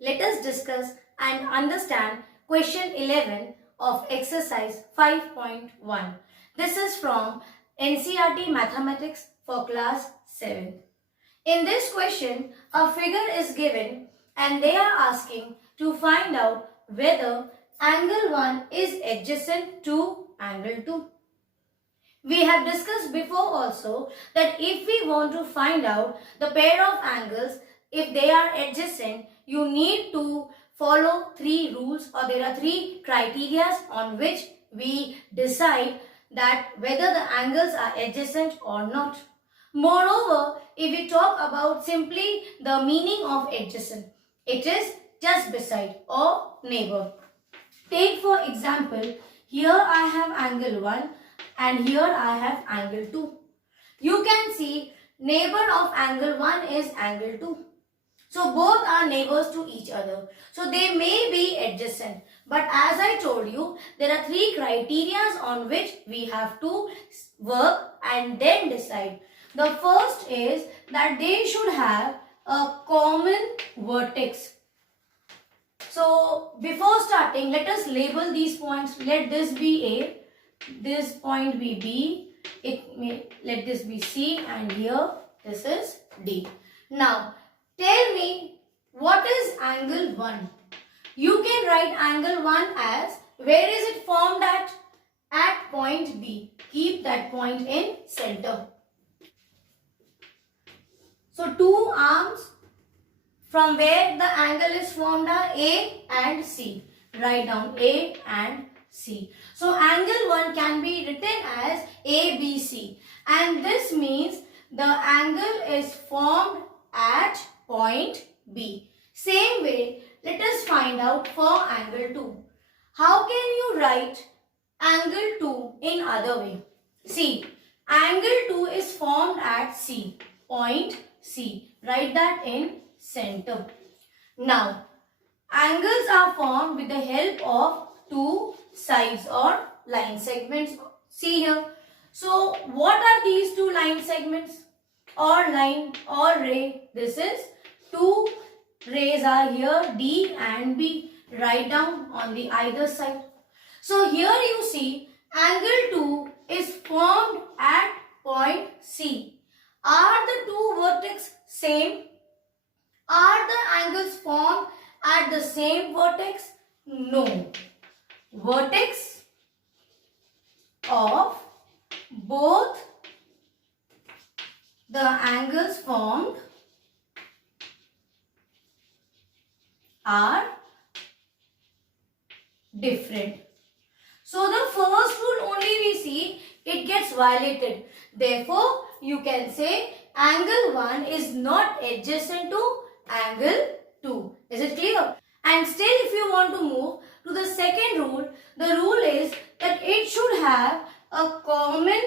Let us discuss and understand question 11 of exercise 5.1. This is from NCERT Mathematics for class 7. In this question, a figure is given and they are asking to find out whether angle 1 is adjacent to angle 2. We have discussed before also that if we want to find out the pair of angles, if they are adjacent, you need to follow three rules, or there are three criteria on which we decide that whether the angles are adjacent or not. Moreover, if we talk about simply the meaning of adjacent, it is just beside or neighbor. Take for example, here I have angle 1 and here I have angle 2. You can see neighbor of angle 1 is angle 2. So both are neighbors to each other. So they may be adjacent. But as I told you, there are three criteria on which we have to work and then decide. The first is that they should have a common vertex. So before starting, let us label these points. Let this be A, this point be B, let this be C, and here this is D. Now tell me, what is angle 1? You can write angle 1 as, where is it formed at? At point B. Keep that point in center. So two arms from where the angle is formed are A and C. Write down A and C. So angle 1 can be written as ABC, and this means the angle is formed at point B. Same way, let us find out for angle 2. How can you write angle 2 in other way? See, angle 2 is formed at C, point C. Write that in center. Now, angles are formed with the help of two sides or line segments. See here. So, what are these two line segments? Or line or ray? This is two rays are here, D and B. Write down on the either side. So, here you see angle 2 is formed at point C. Are the two vertex same? Are the angles formed at the same vertex? No. Vertex of both the angles formed are different. So the first rule only we see, it gets violated. Therefore, you can say angle 1 is not adjacent to angle 2. Is it clear? And still, if you want to move to the second rule, the rule is that it should have a common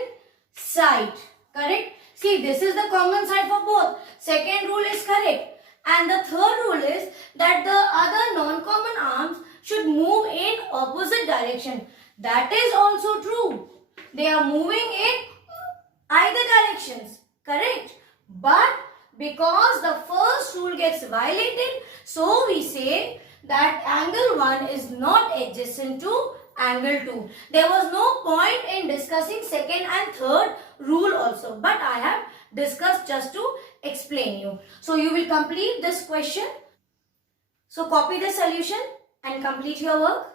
side. Correct? See, this is the common side for both. Second rule is correct. And the third rule is that the other non-common arms should move in opposite direction. That is also true. They are moving in either directions. Correct? But because the first rule gets violated, so we say that angle 1 is not adjacent to angle 2. There was no point in discussing second and third rule also, but I have discussed just to explain you. So you will complete this question. So copy the solution and complete your work.